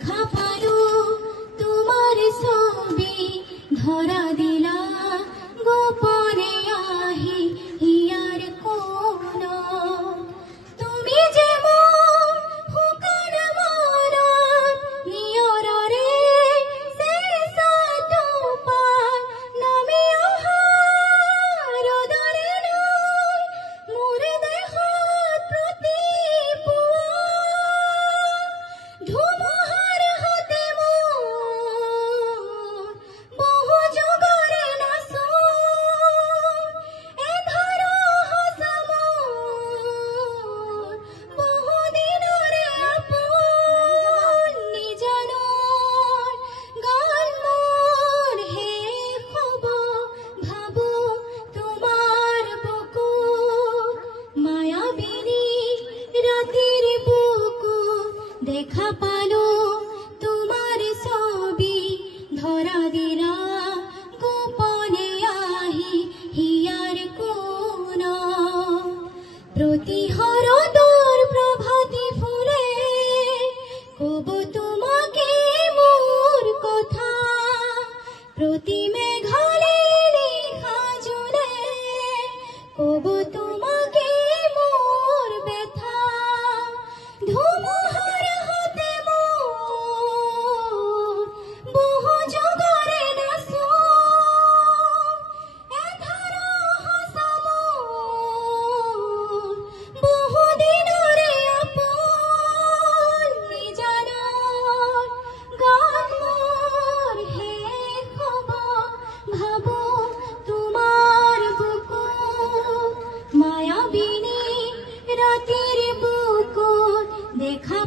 দেখা পালো তোমার ছবি ধরা দিলা গোপনে আহি হিয়ার কোন তুমি যেমন হুকার মারত নিয়ররে শেষ তোমার নামে আহার দরে নয় মোর দেহত প্রতি পুয়া ধুমুহার হাতে মোর বহু যুগরে নাশ এ ধরো হাসা মোর বহু দিনরে আপন নিজানর গান মোর হে খবর ভাবো তোমার বুকু মায়াবিনী রাতের বুকু দেখা পালো তোমার ছবি ধরা দিলা গোপনে আহি হিয়ার কোন প্রতিহর দূর প্রভাতী ফুলে কব তোমাকে মোর কথা প্রতি মেঘালে লেখা জুড়ে কব তোমাকে মোর ব্যথা ধুমুহার হাতে মোর বহু যুগরে নাশ এ ধরো হাসা মোর বহু দিনরে আপন নিজানর গান মোর হে খবর ভাবো তোমার বুকু মায়াবিনী রাতের বুকু দেখা